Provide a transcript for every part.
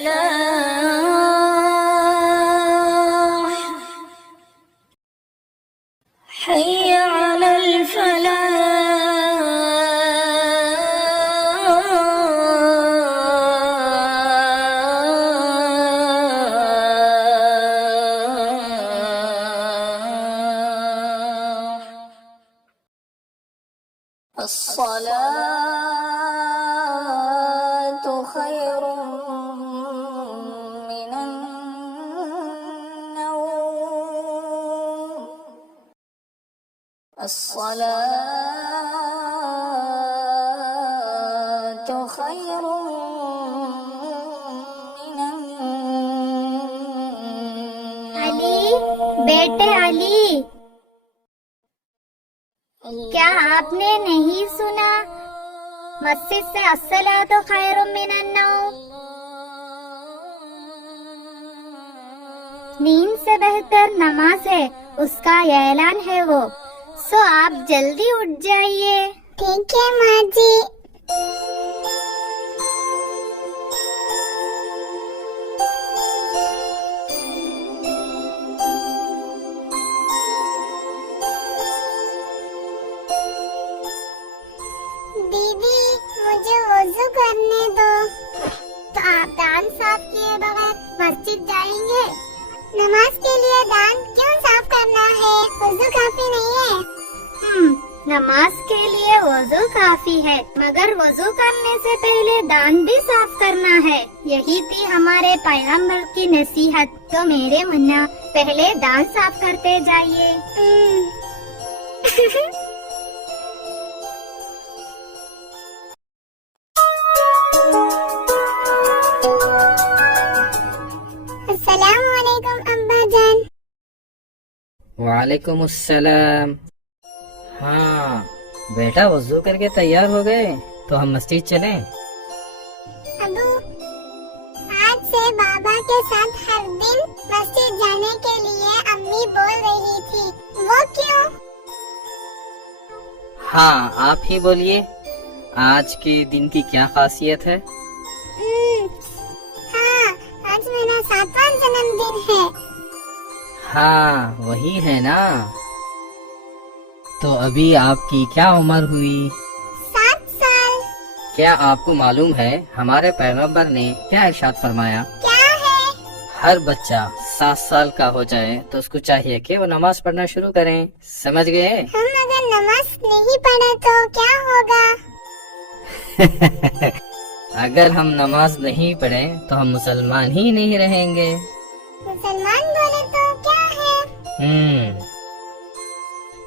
الفلاح حي على الفلاح. الصلاة خير من النوم. الصلاة خير من النوم. علی، بیٹے علی، کیا آپ نے نہیں سنا مسجد سے الصلاۃ خیر من النوم؟ نیند سے بہتر نماز ہے، اس کا اعلان ہے وہ، سو آپ جلدی اٹھ جائیے. ٹھیک ہے ماں جی. دیدی مجھے وضو کرنے دو. تو آپ دان صاف کیے بغیر مسجد جائیں گے؟ نماز کے لیے دان کیوں صاف کرنا ہے؟ وضو کافی نہیں ہے؟ نماز کے لیے وضو کافی ہے، مگر وضو کرنے سے پہلے دان بھی صاف کرنا ہے. یہی تھی ہمارے پیغمبر کی نصیحت. تو میرے منا پہلے دان صاف کرتے جائیے. السلام علیکم ابا جان. وعلیکم السلام. ہاں بیٹا، وضو کر کے تیار ہو گئے تو ہم مسجد چلیں؟ ابو، آج سے بابا کے ساتھ ہر دن مسجد جانے کے لیے امی بول رہی تھی، وہ کیوں؟ ہاں آپ ہی بولیے، آج کے دن کی کیا خاصیت ہے؟ ہاں، آج میرا 7واں جنم دن ہے. ہاں وہی ہے نا. تو ابھی آپ کی کیا عمر ہوئی؟ 7 سال. کیا آپ کو معلوم ہے ہمارے پیغمبر نے کیا ارشاد فرمایا؟ کیا ہے؟ ہر بچہ 7 سال کا ہو جائے تو اس کو چاہیے کہ وہ نماز پڑھنا شروع کریں. سمجھ گئے؟ ہم اگر نماز نہیں پڑھے تو کیا ہوگا؟ اگر ہم نماز نہیں پڑھیں تو ہم مسلمان ہی نہیں رہیں گے. مسلمان بولے تو کیا ہے؟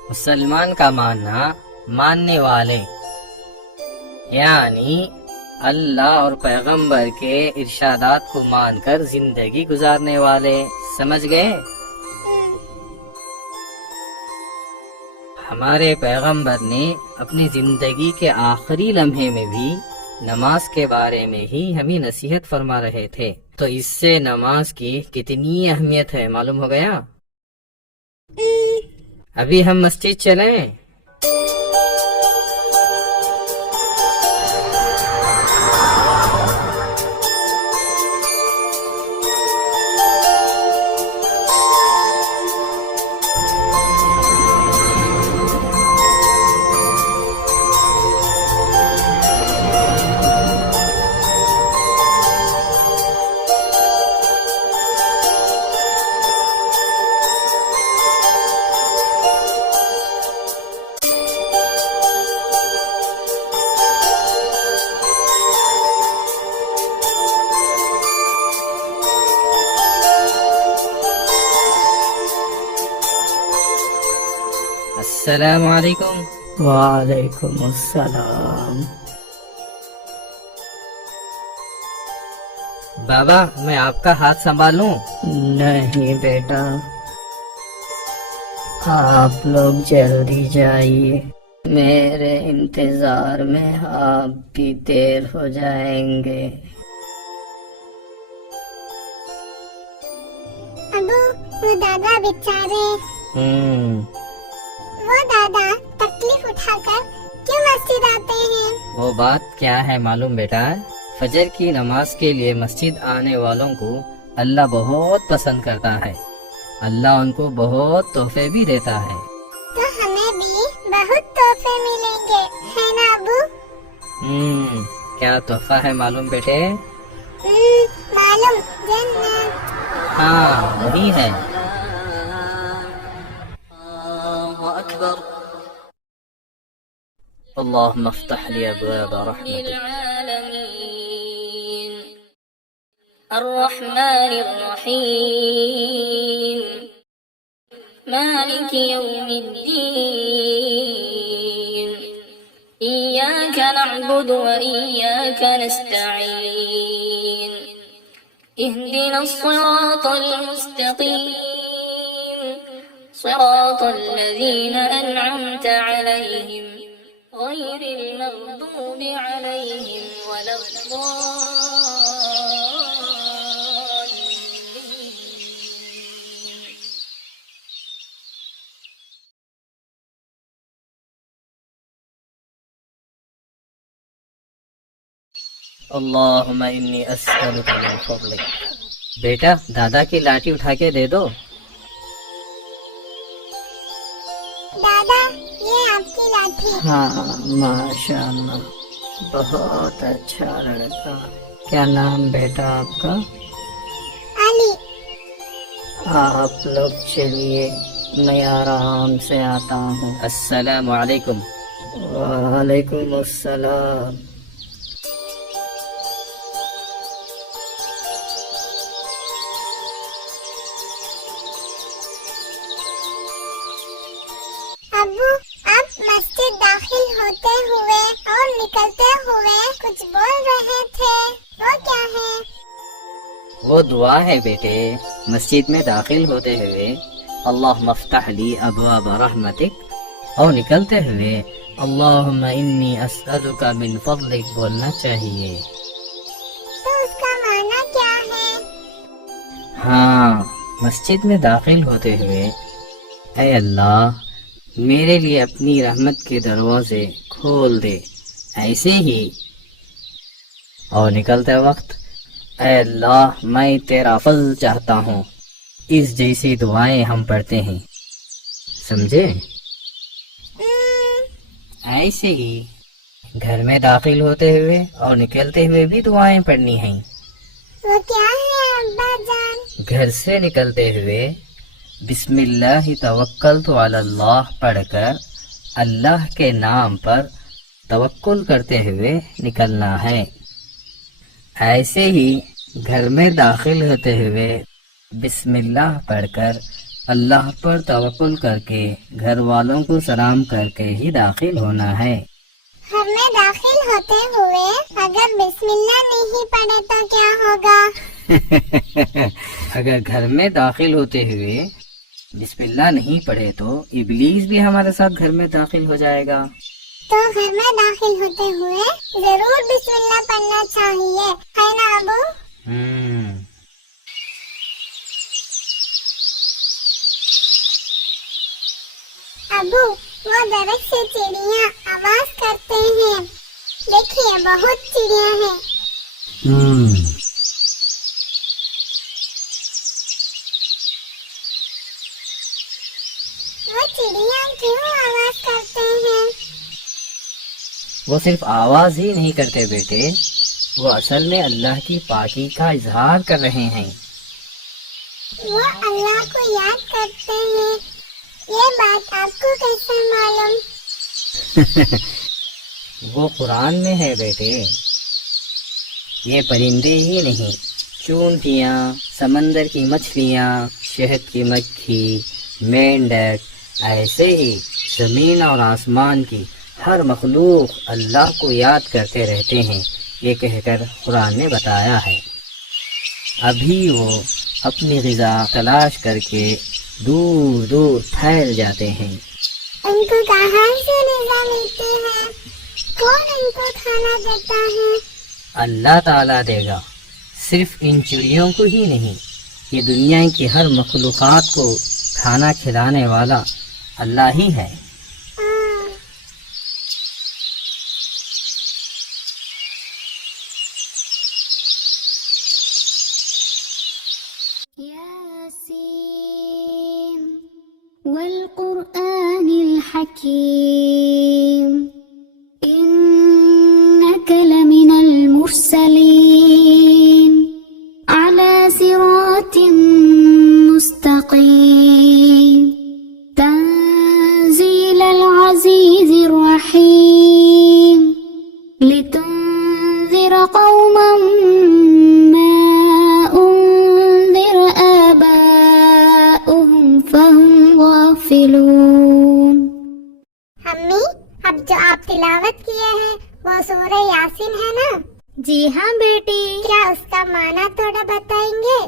مسلمان کا ماننا ماننے والے، یعنی اللہ اور پیغمبر کے ارشادات کو مان کر زندگی گزارنے والے. سمجھ گئے؟ ہمارے پیغمبر نے اپنی زندگی کے آخری لمحے میں بھی نماز کے بارے میں ہی ہمیں نصیحت فرما رہے تھے. تو اس سے نماز کی کتنی اہمیت ہے معلوم ہو گیا. ابھی ہم مسجد چلیں؟ السلام علیکم. وعلیکم السلام. بابا میں آپ کا ہاتھ سنبھالوں؟ نہیں بیٹا، آپ لوگ جلدی جائیے، میرے انتظار میں آپ بھی دیر ہو جائیں گے. ابو، وہ دادا بیچارے، وہ دادا تکلیف اٹھا کر کیوں مسجد آتے ہیں؟ وہ بات کیا ہے معلوم بیٹا؟ فجر کی نماز کے لیے مسجد آنے والوں کو اللہ بہت پسند کرتا ہے. اللہ ان کو بہت تحفے بھی دیتا ہے. تو ہمیں بھی بہت تحفے ملیں گے، ہے نا ابو؟ کیا تحفہ ہے معلوم بیٹے؟ معلوم، جنت. ہاں وہی ہے. اللهم افتح لي أبواب رحمتك. العالمين الرحمن الرحيم مالك يوم الدين إياك نعبد وإياك نستعين اهدنا الصراط المستقيم صراط الذين أنعمت عليهم غير المغضوب عليهم ولا الضالين. اللهم إني أسألك من فضلك. بیٹا دادا کی لاٹھی اٹھا کے دے دو. دادا، یہ آپ کی لاٹھی. ہاں ماشاء اللہ، بہت اچھا لڑکا. کیا نام بیٹا آپ کا؟ علی. آپ لوگ چلیے، میں آرام سے آتا ہوں. السلام علیکم. وعلیکم السلام. ابو، آپ مسجد داخل ہوتے ہوئے اور نکلتے ہوئے کچھ بول رہے تھے، وہ کیا ہے؟ وہ دعا ہے بیٹے. مسجد میں داخل ہوتے ہوئے اللہم افتح لی ابواب رحمتک اور نکلتے ہوئے اللہم انی اسألک من فضلک بولنا چاہیے. تو اس کا معنی کیا ہے؟ ہاں، مسجد میں داخل ہوتے ہوئے اے اللہ میرے لیے اپنی رحمت کے دروازے کھول دے، ایسے ہی. اور نکلتے وقت اے اللہ میں تیرا فضل چاہتا ہوں. اس جیسی دعائیں ہم پڑھتے ہیں، سمجھے؟ ایسے ہی گھر میں داخل ہوتے ہوئے اور نکلتے ہوئے بھی دعائیں پڑھنی ہیں. وہ کیا ہے ابا جان؟ گھر سے نکلتے ہوئے بسم اللہ توکلت علی اللہ پڑھ کر اللہ کے نام پر توکل کرتے ہوئے نکلنا ہے. ایسے ہی گھر میں داخل ہوتے ہوئے بسم اللہ پڑھ کر اللہ پر توکل کر کے گھر والوں کو سلام کر کے ہی داخل ہونا ہے. گھر میں داخل ہوتے ہوئے اگر بسم اللہ نہیں پڑھے تو کیا ہوگا؟ اگر گھر میں داخل ہوتے ہوئے بسم اللہ نہیں پڑھے تو ابلیس بھی ہمارے ساتھ گھر میں داخل ہو جائے گا. تو گھر میں داخل ہوتے ہوئے ضرور بسم اللہ پڑھنا چاہیے، ہے نا ابو؟ ابو، وہ درخت سے چڑیاں آواز کرتے ہیں، دیکھیے بہت چڑیاں ہیں. وہ چڑیاں کیوں آواز کرتے ہیں؟ وہ صرف آواز ہی نہیں کرتے بیٹے، وہ اصل میں اللہ کی پاکی کا اظہار کر رہے ہیں. وہ اللہ کو یاد کرتے ہیں، یہ بات آپ کو کیسے معلوم؟ وہ قرآن میں ہے بیٹے. یہ پرندے ہی نہیں، چونٹیاں، سمندر کی مچھلیاں، شہد کی مکھی، مینڈک، ایسے ہی زمین اور آسمان کی ہر مخلوق اللہ کو یاد کرتے رہتے ہیں، یہ کہہ کر قرآن نے بتایا ہے. ابھی وہ اپنی غذا تلاش کر کے دور دور پھیل جاتے ہیں. ان کو کہاں سے غذا ملتی ہے؟ کون ان کو کھانا دیتا ہے؟ اللہ تعالیٰ دے گا. صرف ان چڑیوں کو ہی نہیں، یہ دنیا کی ہر مخلوقات کو کھانا کھلانے والا اللہ ہی ہے. والقرآن الحكيم إنك لمن المرسلين على صراط مستقيم تنزيل العزيز الرحيم لتنذر قوما ما أنذر آباؤهم فهم غافلون. अम्मी, अब जो आप तिलावत किए हैं वो सूरह यासीन है ना? जी हाँ बेटी. क्या उसका माना थोड़ा बताएंगे?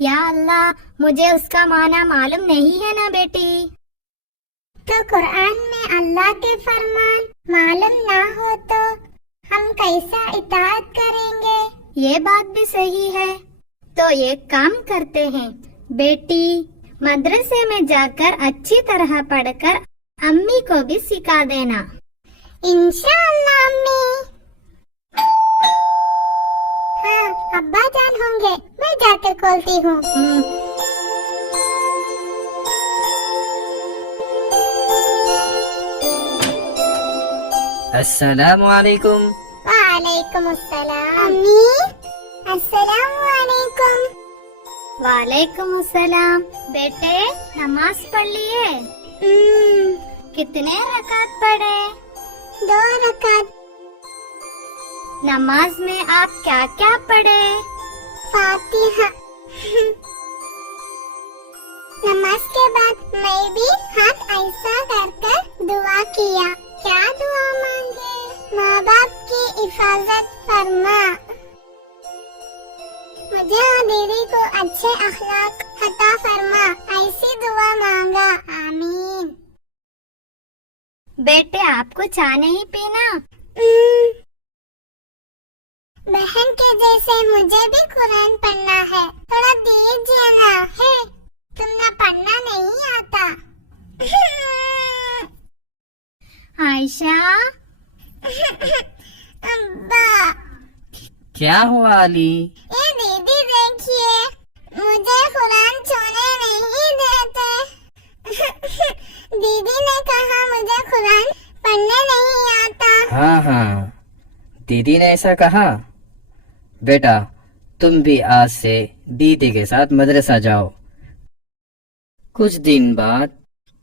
या अल्लाह, मुझे उसका माना मालूम नहीं है ना बेटी. तो कुरान में अल्लाह के फरमान मालूम ना हो तो हम कैसा इताअत करेंगे? ये बात भी सही है. तो एक काम करते हैं बेटी, मदरसे में जाकर अच्छी तरह पढ़कर अम्मी को भी सिखा देना. इंशाअल्लाह अम्मी. हाँ, अब्बा जान होंगे, मैं जाकर खोलती हूँ. अस्सलामु अलैकुम. वालेकुम अस्सलाम. अम्मी, अस्सलामु अलैकुम. वालेकुम अस्सलाम. बेटे, नमाज पढ़ लिए? कितने रकात पढ़े? 2 रकात. नमाज में आप क्या क्या पढ़े? फातिहा. नमाज के बाद मैं भी हाथ ऐसा कर दुआ किया. क्या दुआ मांगे? माँ बाप की हिफाजत फरमा, मुझे और दीदी को अच्छे अखलाक अता फरमा, ऐसी दुआ मांगा. आमीन. बेटे, आपको चाय नहीं पीना? बहन के जैसे मुझे भी कुरान पढ़ना है, थोड़ा दीजिए ना. है, तुमने पढ़ना नहीं आता. आयशा. अब्बा, क्या हुआ अली? ये दीदी देखिए, मुझे कुरान छूने नहीं देते. दीदी ने कहा मुझे कुरान पढ़ने नहीं आता. हाँ, दीदी ने ऐसा कहा. बेटा, तुम भी आज से दीदी के साथ मदरसा जाओ. कुछ दिन बाद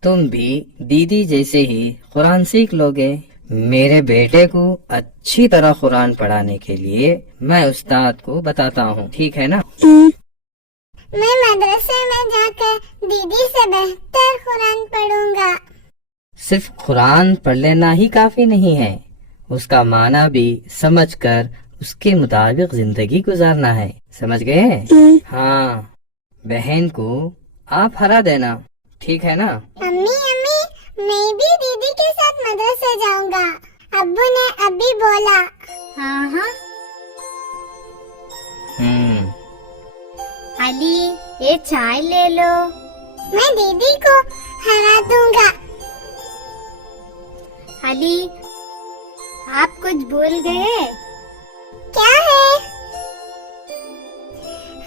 तुम भी दीदी जैसे ही कुरान सीख लोगे. मेरे बेटे को अच्छी तरह कुरान पढ़ाने के लिए मैं उस्ताद को बताता हूँ, ठीक है ना? मैं मदरसे में जाकर दीदी से बेहतर कुरान पढ़ूंगा. सिर्फ कुरान पढ़ लेना ही काफी नहीं है, उसका माना भी समझकर उसके मुताबिक जिंदगी गुजारना है. समझ गए? हाँ, बहन को आप हरा देना, ठीक है ना? अम्मी, मैं भी दीदी के साथ मदरसे जाऊंगा. अब्बू ने अभी बोला. हाँ. अली, ये चाय ले लो. मैं दीदी को हरा दूंगा. अली, आप कुछ भूल गए? क्या है?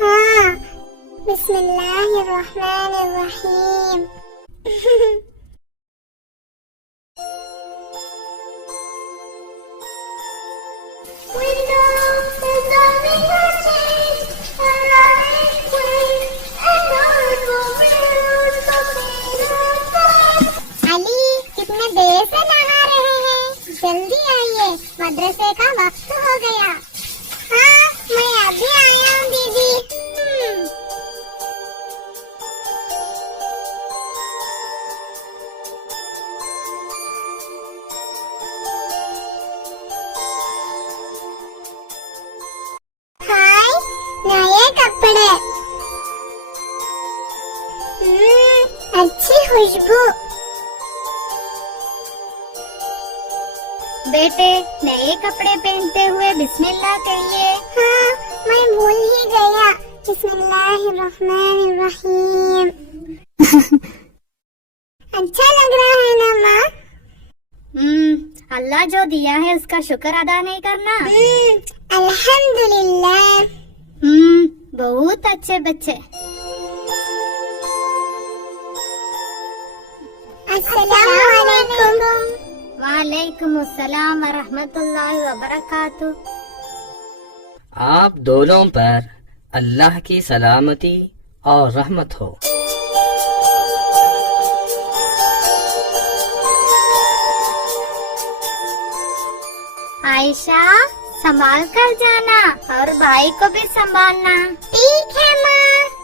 हाँ, बिस्मिल्लाहिर्रहमानिर्रहीम. अली, कितने देर से नहा रहे हैं? जल्दी आइए, मदरसे का वक्त हो गया. हाँ, मैं अभी आया हूँ दीदी. हाय, नए कपड़े. अच्छी खुशबू. बेटे, नए कपड़े पहनते हुए बिस्मिल्लाह कहिए. हाँ, मैं भूल ही गया. बिस्मिल्लाहिर्रहमानिर्रहीम. अच्छा लग रहा है ना माँ? अल्लाह जो दिया है उसका शुक्र अदा नहीं करना. अल्हम्दुलिल्लाह. बहुत अच्छे बच्चे. अस्सलामुअलैकुम। वालेकुम अस्सलाम व रहमतुल्लाहि व बरकातुहू। आप दोनों पर अल्लाह की सलामती और रहमत हो। आयशा, संभाल कर जाना और भाई को भी संभालना। ठीक है माँ।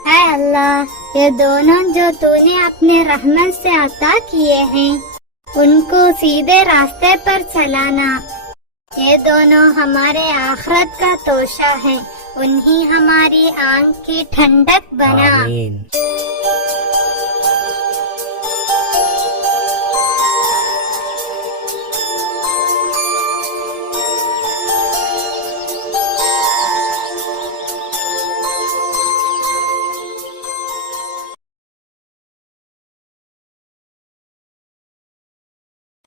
है अल्लाह, ये दोनों जो तूने अपने रहमत से अता किए हैं, उनको सीधे रास्ते पर चलाना। ये दोनों हमारे आखिरत का तोशा है, उन्हीं हमारी आंख की ठंडक बना। आमीन।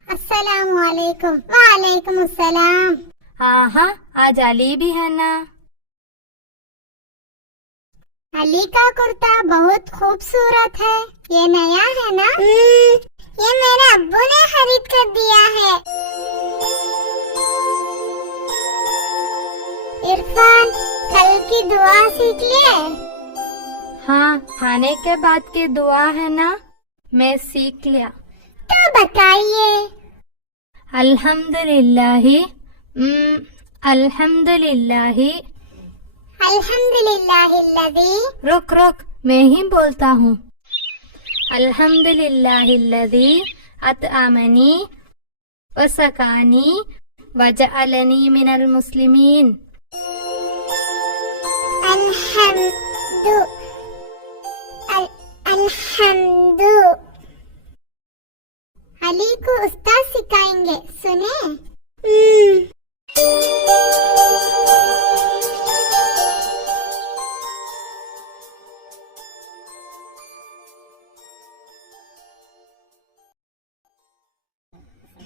अस्सलामुअलैकुम। वालेकुम अस्सलाम। हाँ हाँ, आज अली भी है ना। अली का कुर्ता बहुत खूबसूरत है, ये नया है ना? ये मेरे अब्बू ने खरीद कर दिया है। इरफान, कल की दुआ सीख लिए? हाँ, खाने के बाद की दुआ है ना, मैं सीख लिया। तो बताइए। अल्हम्दुलिल्लाहि, अल्हम्दुलिल्लाहि। अल्हम्दुलिल्लाहिल्लज़ी। रुक, मैं ही बोलता हूँ। अल्हम्दुलिल्लाहिल्लज़ी अतआमनी व सकानी व जअलनी मिनल मुस्लिमीन। अल्हम्दु। अली को उस्ताद सिखाएंगे, सुने।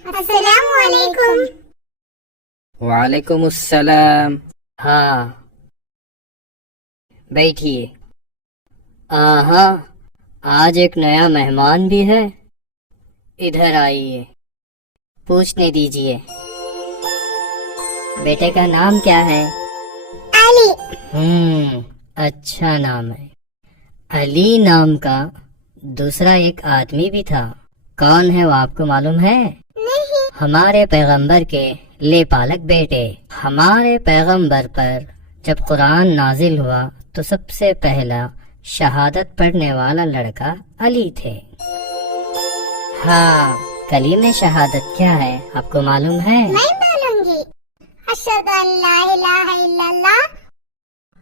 अस्सलामुअलैकुम। वालेकुम अस्सलाम। हाँ, बैठिए। हाँ, आज एक नया मेहमान भी है, इधर आइए, पूछने दीजिए। बेटे का नाम क्या है? अली। अच्छा नाम है। अली नाम का दूसरा एक आदमी भी था, कौन है वो आपको मालूम है? नहीं। हमारे पैगंबर के लेपालक बेटे। हमारे पैगंबर पर जब कुरान नाजिल हुआ तो सबसे पहला शहादत पढ़ने वाला लड़का अली थे। हाँ, कलीमे शहादत क्या है आपको मालूम है? मैं बोलूंगी। अशहदु अन ला इलाहा इल्लल्लाह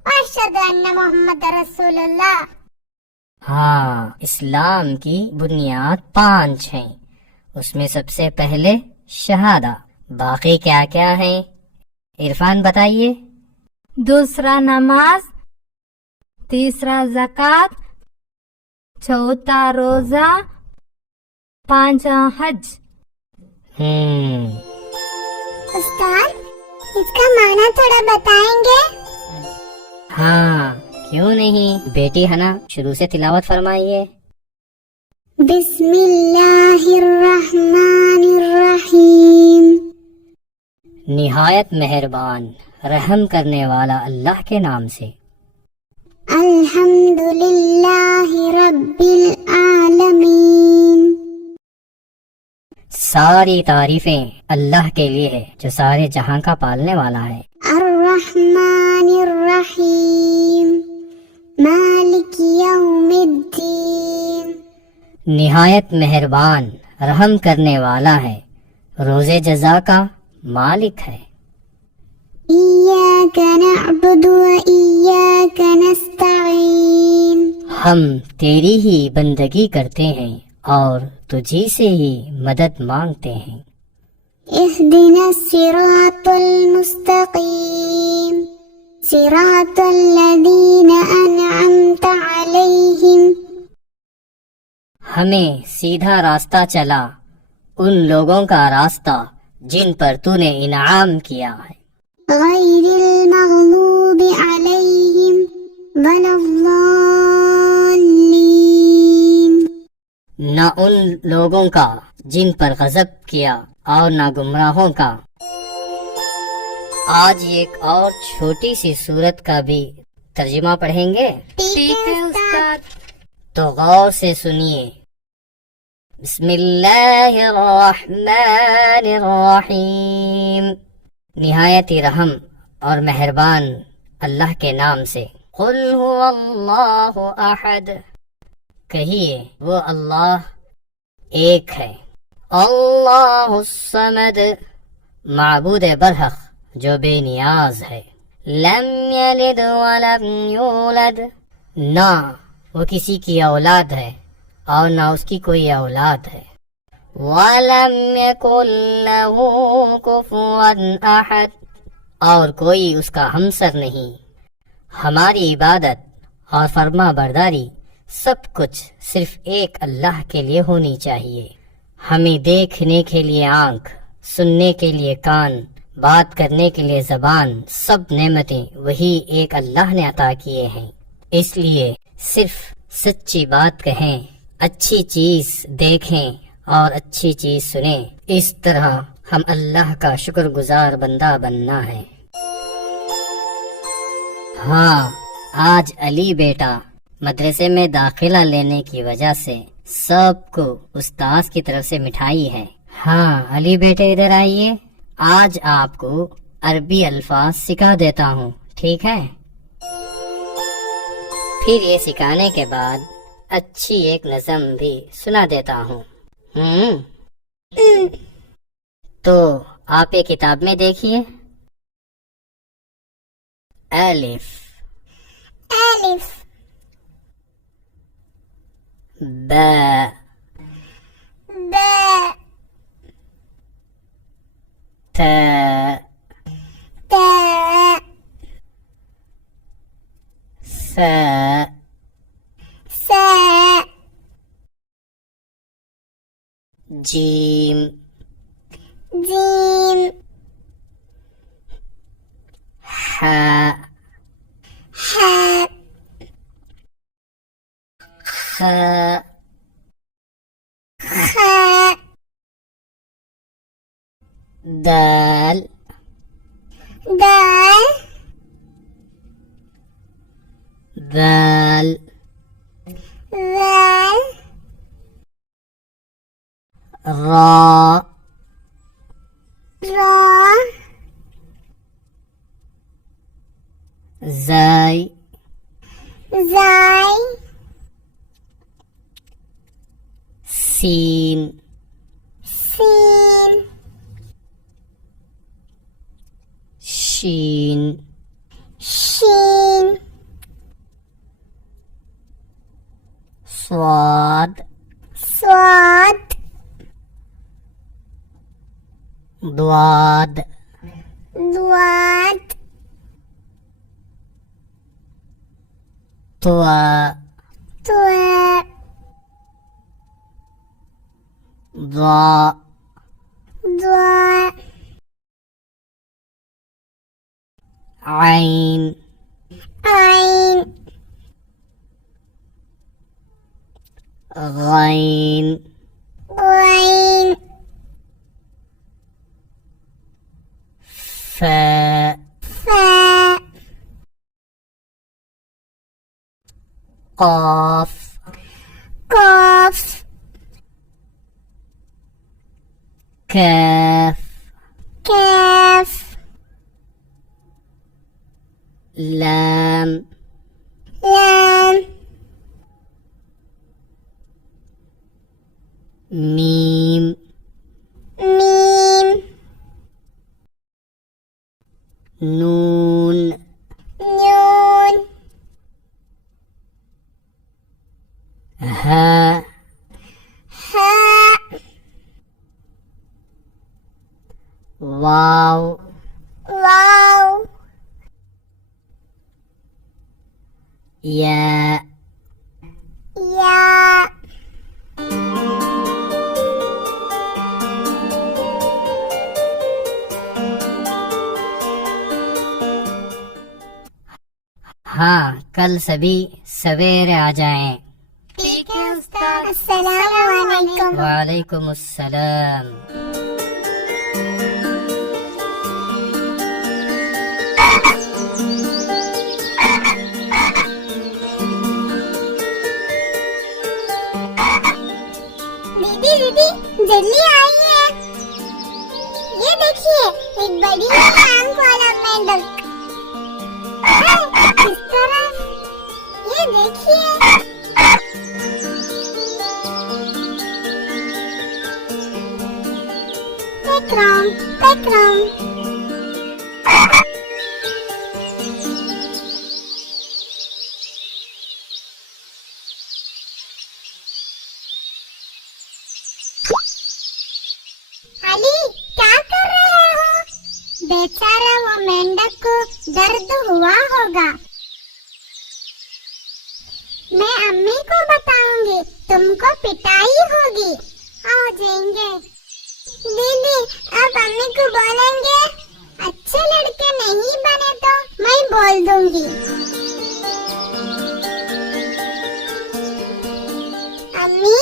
व अशहदु अन्ना मुहम्मद रसूलुल्लाह। हाँ, इस्लाम की बुनियाद 5 हैं, उसमें सबसे पहले शहादा। बाकी क्या क्या है इरफान बताइए। दूसरा नमाज, तीसरा ज़कात, चौथा रोजा, पांचवा हज। उस्ताद, इसका माना थोड़ा बताएंगे? हाँ, क्यों नहीं। बेटी हना, शुरू से तिलावत फरमाइए। बिस्मिल्लाहिर्रहमानिर्रहीम। निहायत मेहरबान रहम करने वाला अल्लाह के नाम से। अल्हम्दुलिल्लाहि रब्बिल आलमीन। सारी तारीफें अल्लाह के लिए है जो सारे जहां का पालने वाला है। अर्रहमानिर्रहीम। मालिक यौमिद्दीन। निहायत मेहरबान रहम करने वाला है, रोजे जजा का मालिक है। इय्याक नअबुदु व इय्याक नस्तईन। हम तेरी ही बंदगी करते हैं और तुझी से ही मदद मांगते हैं। इहदिनस सिरातल मुस्तकीम। सिरातल लज़ीना अनअमत अलैहिम। हमें सीधा रास्ता चला, उन लोगों का रास्ता जिन पर तूने इनाम किया है। गैरिल मग़लूबि अलैहिम वलद्दाल्लीन। نہ ان لوگوں کا جن پر غضب کیا اور نہ گمراہوں کا۔ آج ایک اور چھوٹی سی سورت کا بھی ترجمہ پڑھیں گے۔ ٹھیک ہے استاد۔ تو غور سے سنیے۔ بسم اللہ الرحمن الرحیم، نہایت ہی رحم اور مہربان اللہ کے نام سے۔ قل هو اللہ احد، کہیے وہ اللہ ایک ہے۔ اللہ الصمد، معبود برحق جو بے نیاز ہے۔ لم یلد ولم یولد، نہ وہ کسی کی اولاد ہے اور نہ اس کی کوئی اولاد ہے۔ وَلَمْ يَكُنْ لَهُ كُفُوًا أَحَدٌ، اور کوئی اس کا ہمسر نہیں۔ ہماری عبادت اور فرما برداری سب کچھ صرف ایک اللہ کے لیے ہونی چاہیے۔ ہمیں دیکھنے کے لیے آنکھ، سننے کے لیے کان، بات کرنے کے لیے زبان، سب نعمتیں وہی ایک اللہ نے عطا کیے ہیں۔ اس لیے صرف سچی بات کہیں، اچھی چیز دیکھیں اور اچھی چیز سنیں۔ اس طرح ہم اللہ کا شکر گزار بندہ بننا ہے۔ ہاں، آج علی بیٹا مدرسے میں داخلہ لینے کی وجہ سے سب کو استاذ کی طرف سے مٹھائی ہے۔ ہاں علی بیٹے ادھر آئیے، آج آپ کو عربی الفاظ سکھا دیتا ہوں، ٹھیک ہے؟ پھر یہ سکھانے کے بعد اچھی ایک نظم بھی سنا دیتا ہوں۔ تو آپ یہ کتاب میں دیکھیے۔ الف، الف، باء، باء، تاء، تاء، ثاء، ثاء، جيم، جيم، حاء، حاء، خاء، خاء، دال، دال، ذال، ذال، راء، را، زاي، زاي، سين، سين، شين، شين، صاد، صاد، ضاد، ضاد، طاء، طاء، ضاء، ضاء، عين، عين، غين، غين، فاء، فاء، قاف، قاف، كاف، كاف، لام، لام، ميم، ميم، نون، نون، هاء، هاء، واو، واو، ياء، ياء. ہاں کل سبھی سویرے آ جائیں۔ ٹھیک ہے استاد. السلام علیکم. وعلیکم السلام. दीदी जल्दी आइए. ये देखिए एक बड़ी आंख वाला मेंढक है इस तरफ. ये देखिए. विक्रम. अली क्या कर रहे हो? बेचारा वो मेंढक को दर्द हुआ होगा. मैं अम्मी को बताऊंगी, तुमको पिटाई होगी. आ जाएंगे. दीदी अब अम्मी को बोलेंगे अच्छे लड़के नहीं बने तो मैं बोल दूंगी. अम्मी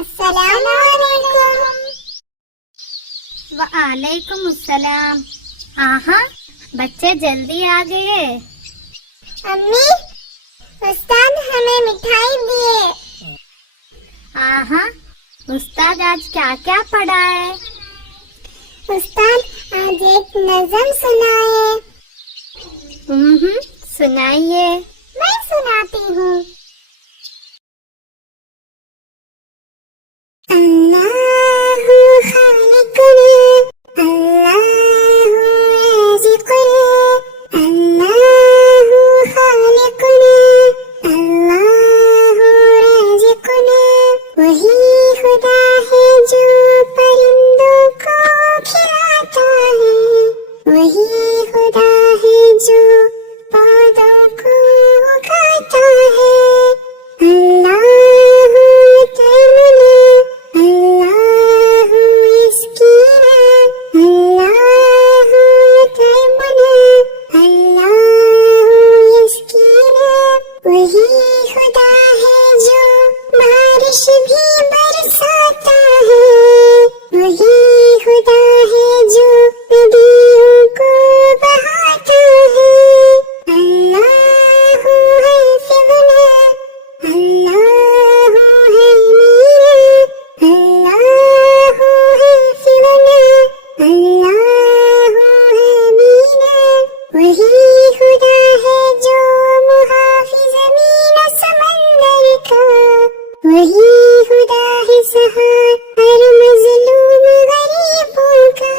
अस्सलाम वालेकुम. वालेकुम अस्सलाम. हाँ, बच्चे जल्दी आ गए. अम्मी उस्ताद हमें मिठाई दिए. हाँ, उस्ताद आज क्या क्या पढ़ाए? उस्ताद आज एक नज़म सुनाए. सुनाइए. मैं सुनाती हूँ. अल्लाहु खालिकुना, अल्लाहु राज़िकुना, अल्लाहु खालिकुना, अल्लाहु राज़िकुना. वही खुदा है जो परिंदों को खिलाता है, वही खुदा है जो पौधों को उगाता है. अल्लाहु तैमुना, अल्लाहु इस्कीना, अल्लाहु तैमुना, अल्लाहु इस्कीना. वही खुदा है जो बारिश भी बरसाता है, वही खुदा है जो नदियों को बहाता है. अल्लाहु हाफिज़ुना, अल्लाहु हामीना, अल्लाहु हाफिज़ुना, अल्लाहु हामीना. वही खुदा है जो मुहाफिज़ ज़मीन और समंदर का, वही खुदा है सहार हर मज़लूम गरीबों का.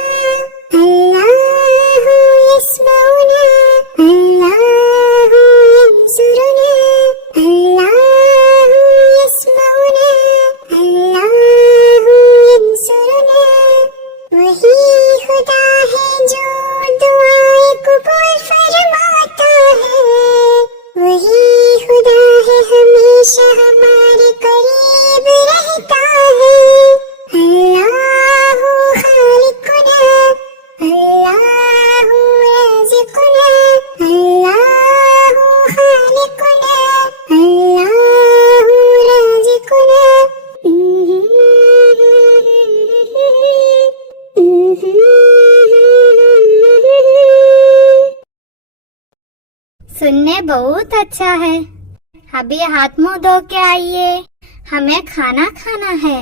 अल्लाहु यस्मऊना, अल्लाहु यंसुरुना, अल्लाहु यस्मऊना, अल्लाहु यंसुरुना. वही खुदा है जो दुआएं कबूल फरमाता है, वही खुदा है हमेशा हमारे करीब रहता है. अल्लाहु खालिकुना, अल्लाहु राज़िकुना, अल्लाहु खालिकुना, अल्लाहु राज़िकुना. सुनने बहुत अच्छा है. अभी हाथ मुंह धो के आइए, हमें खाना खाना है.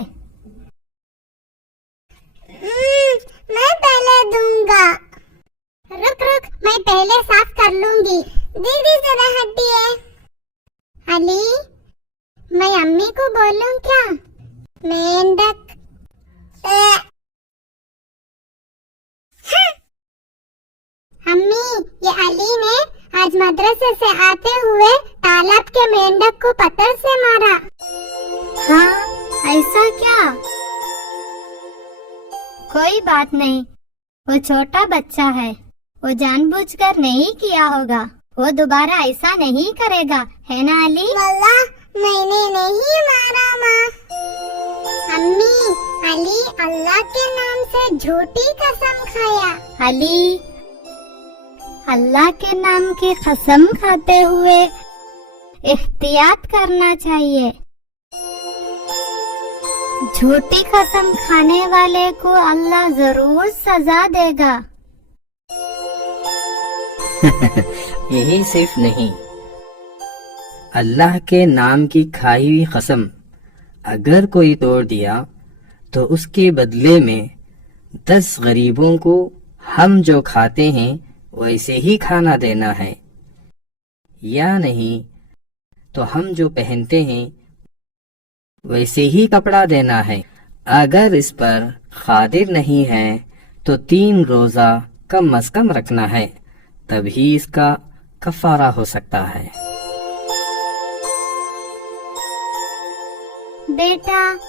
मैं पहले दूंगा. रुक मैं पहले साफ कर लूंगी. दीदी जरा हटिए. अली मैं अम्मी को बोलूं क्या? मेंढक. अम्मी ये अली ने आज मदरसे से आते हुए तालाब के मेंढक को पत्थर से मारा. हाँ, ऐसा क्या? कोई बात नहीं, वो छोटा बच्चा है, वो जानबूझकर नहीं किया होगा. वो दोबारा ऐसा नहीं करेगा, है ना अली? वल्लाह मैंने नहीं मारा माँ. अम्मी अली अल्लाह के नाम से झूठी कसम खाया. अली, अल्लाह के नाम की कसम खाते हुए एहतियात करना चाहिए. झूठी कसम खाने वाले को अल्लाह जरूर सजा देगा। यही सिर्फ नहीं, अल्लाह के नाम की खाई हुई कसम अगर कोई तोड़ दिया तो उसके बदले में 10 गरीबों को हम जो खाते हैं वैसे ही खाना देना है, या नहीं तो हम जो पहनते हैं वैसे ही कपड़ा देना है। अगर इस पर खादिर नहीं है तो 3 रोजा कम अज कम रखना है, तभी इसका कफारा हो सकता है। बेटा,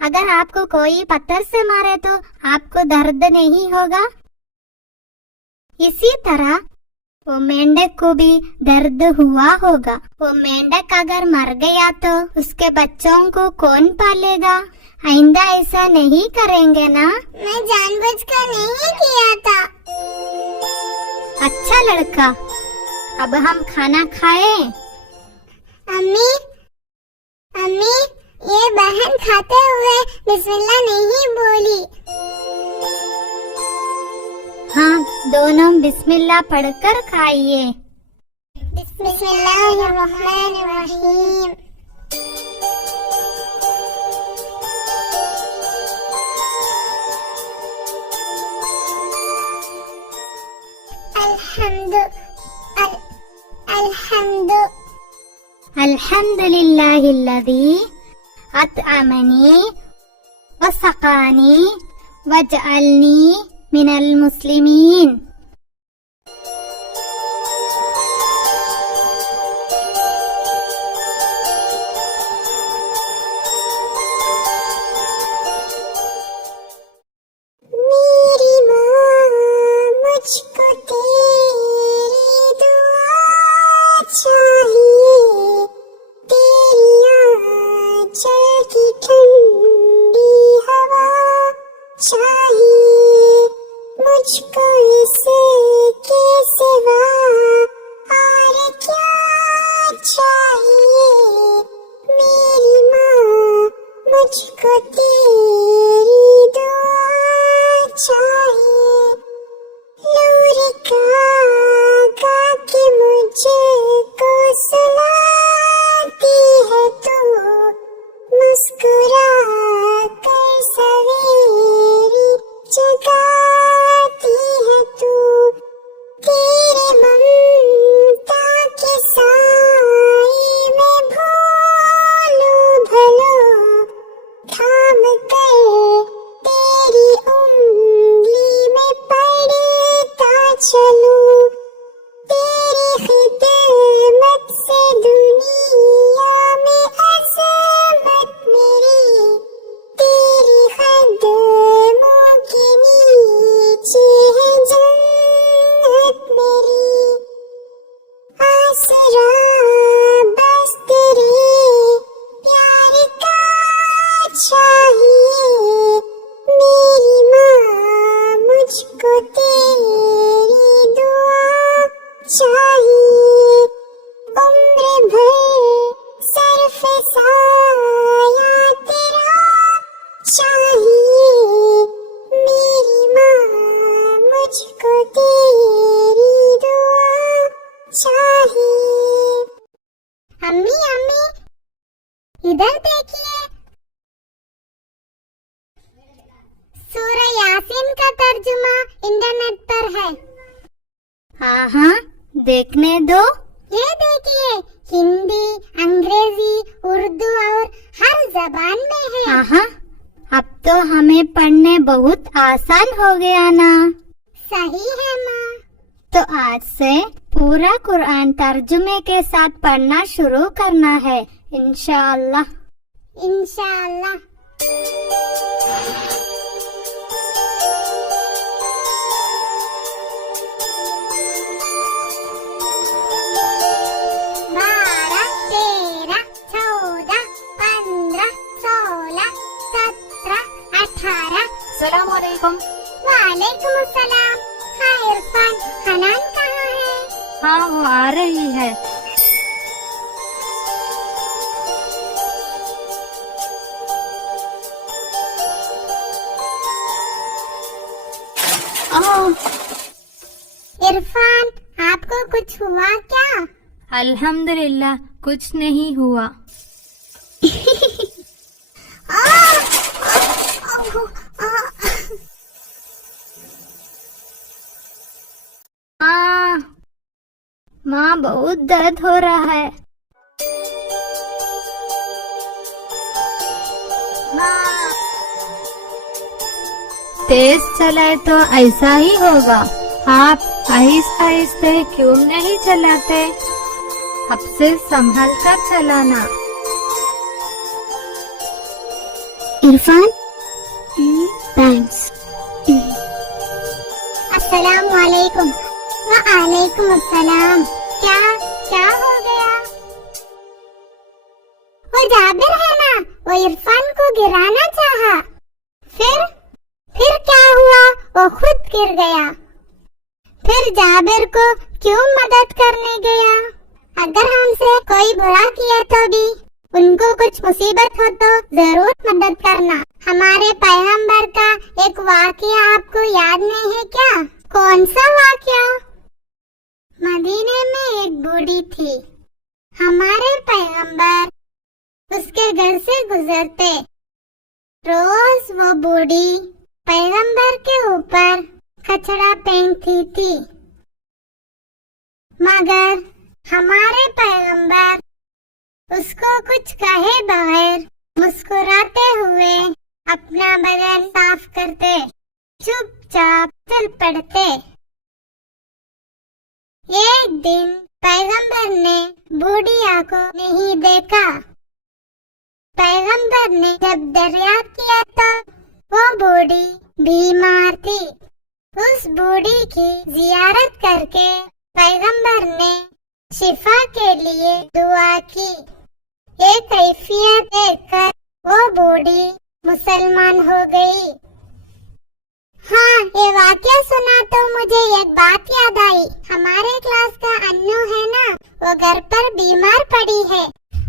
अगर आपको कोई पत्थर से मारे तो आपको दर्द नहीं होगा? इसी तरह वो मेंढक को भी दर्द हुआ होगा। वो मेंढक अगर मर गया तो उसके बच्चों को कौन पालेगा? आइंदा ऐसा नहीं करेंगे ना? मैं जानबूझकर नहीं किया था। अच्छा लड़का, अब हम खाना खाएं। अम्मी, अम्मी, ये बहन खाते हुए बिस्मिल्लाह नहीं बोली। हाँ, दोनों बिस्मिल्लाह पढ़कर खाइए। बिस्मिल्लाहिर्रहमानिर्रहीम। अल्हम्दुलिल्लाहिल्लज़ी अतअमनी व सक़ानी वजअलनी मिनल मुस्लिमीन। मेरी माँ मुझको तेरी दुआ चाहिए, तेरी आंचल की ठंडी हवा चाहिए, मुझको इसके सिवा और क्या चाहिए। मेरी माँ मुझको तेरी दुआ चाहिए, नूर का के मुझको सुनाती है तू, मुस्कुरा कर सवेरी जगाती है तू। तेरे ममता के साए में भूलूं भलो, थाम कर तेरी उंगली में पढ़ता चलूं। तेरी खिदमत से दुनिया में अज़मत मेरी, तेरी कदमों के नीचे है जन्नत मेरी। आसरा बस तेरे प्यार का चाहिए, मेरी माँ मुझको तेरी दुआ चाहिए, उम्र भर सरफ साया तेरा चाहिए, मेरी माँ मुझको तेरी दुआ चाहिए। अम्मी, अम्मी, इधर देखिए, सूरह यासीन का तर्जुमा इंटरनेट पर है। हाँ हाँ, देखने दो। ये देखिए, हिंदी, अंग्रेजी, उर्दू और हर जबान में है। हाँ हाँ, अब तो हमें पढ़ने बहुत आसान हो गया ना? सही है माँ। तो आज से पूरा कुरान तर्जुमे के साथ पढ़ना शुरू करना है, इंशाअल्लाह। इंशाअल्लाह। बारह, तेरह, चौदह, 15, 16, 17, 18। सलामुअलैकुम। वालेकुम अस्सलाम। हाँ इरफान, हनान कहाँ है? हाँ, वो आ रही है। हुआ क्या? अल्हम्दुलिल्लाह कुछ नहीं हुआ। माँ बहुत दर्द हो रहा है। तेज चलाए तो ऐसा ही होगा। आप आहिस्ते आहिस्ते क्यों नहीं चलाते? अब से संभल कर चलाना। इरफान, थैंक्स। अस्सलाम वालेकुम। वालेकुम अस्सलाम। क्या हो गया? वो जाबिर है ना, वो इरफान को गिराना चाहा। फिर क्या हुआ? वो खुद गिर गया। फिर जाबिर को क्यों मदद करने गया? अगर हमसे कोई बुरा किया तो भी उनको कुछ मुसीबत हो तो जरूर मदद करना। हमारे पैगंबर का एक वाकया आपको याद नहीं है क्या? कौन सा वाकया? मदीने में एक बूढ़ी थी। हमारे पैगंबर उसके घर से गुजरते। रोज वो बूढ़ी पैगंबर के ऊपर कचरा फेंकती थी, मगर हमारे पैगंबर उसको कुछ कहे बगैर मुस्कुराते हुए अपना बदन साफ करते, चुपचाप चल पड़ते। एक दिन पैगंबर ने बूढ़िया को नहीं देखा। पैगंबर ने जब दरियाफ्त किया तो वो बूढ़ी बीमार थी। उस बूढ़ी की जियारत करके पैगंबर ने शिफा के लिए दुआ की। ये कैफियत देखकर वो बूढ़ी मुसलमान हो गई। हाँ, ये वाकया सुना तो मुझे एक बात याद आई। हमारे क्लास का अन्नू है ना, वो घर पर बीमार पड़ी है।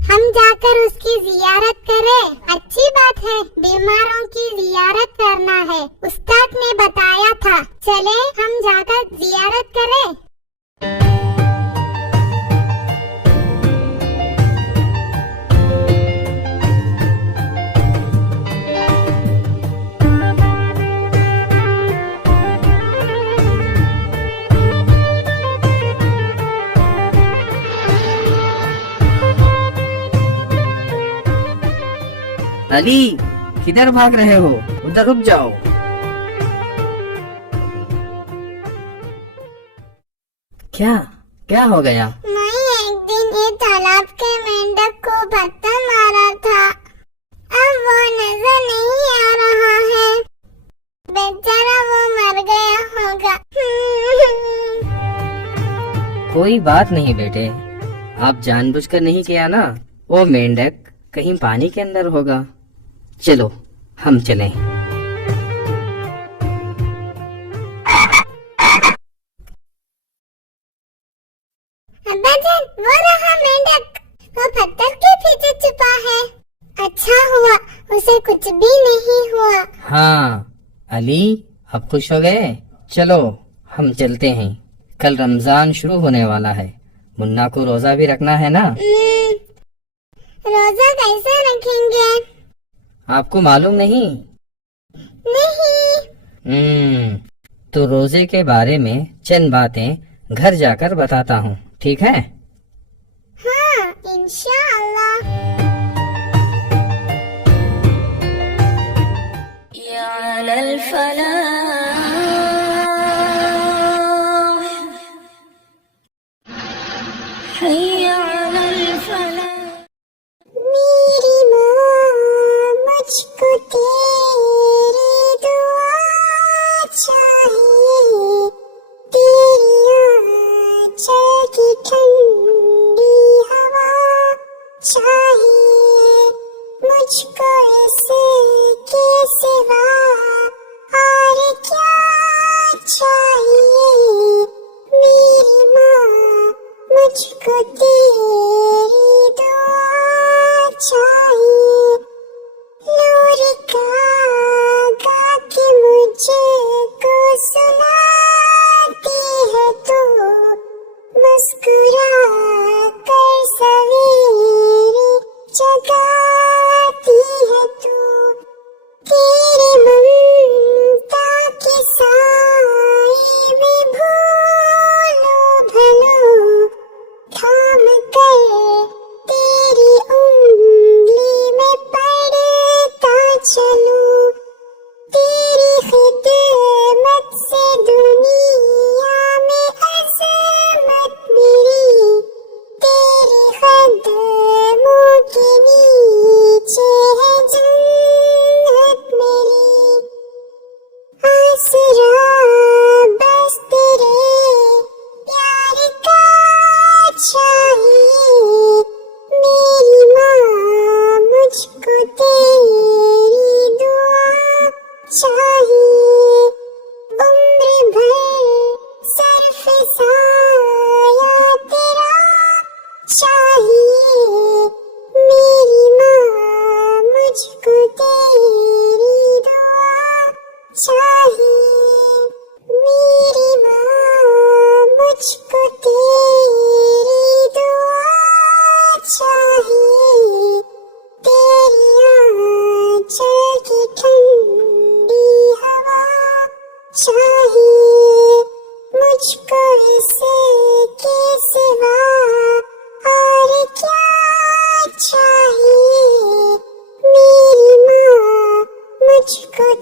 हम जाकर उसकी जियारत करें। अच्छी बात है, बीमारों की जियारत करना है। उस्ताद ने बताया था। चले हम जाकर जियारत करें। अली, किधर भाग रहे हो? उधर रुक जाओ। क्या हो गया? मैं एक दिन ये तालाब के मेंढक को पत्थर मारा था। अब वो नजर नहीं आ रहा है। बेचारा वो मर गया होगा। कोई बात नहीं बेटे, आप जानबूझकर नहीं किया ना। वो मेंढक कहीं पानी के अंदर होगा। चलो हम चलें। अब्बाजान, वो रहा मेंढक। वो पत्थर के पीछे छुपा है। अच्छा हुआ उसे कुछ भी नहीं हुआ। हाँ अली, अब खुश हो गए? चलो हम चलते हैं। कल रमजान शुरू होने वाला है। मुन्ना को रोजा भी रखना है ना। रोजा कैसे रखेंगे? आपको मालूम नहीं? नहीं। तो रोजे के बारे में चंद बातें घर जाकर बताता हूँ, ठीक है? हाँ, इंशाअल्लाह। या अलल फलाह, हय्या अलल फलाह। मेरी माँ, मुझको तेरी दुआ चाहिए। तेरी आँचल की ठंडी हवा चाहिए। मुझको इसके सिवा और क्या चाहिए। मेरी माँ, मुझको तेरी दुआ चाहिए। लोरिका गा के मुझको सुनाती है तू, मुस्कुरा है मेरी माँ मुझको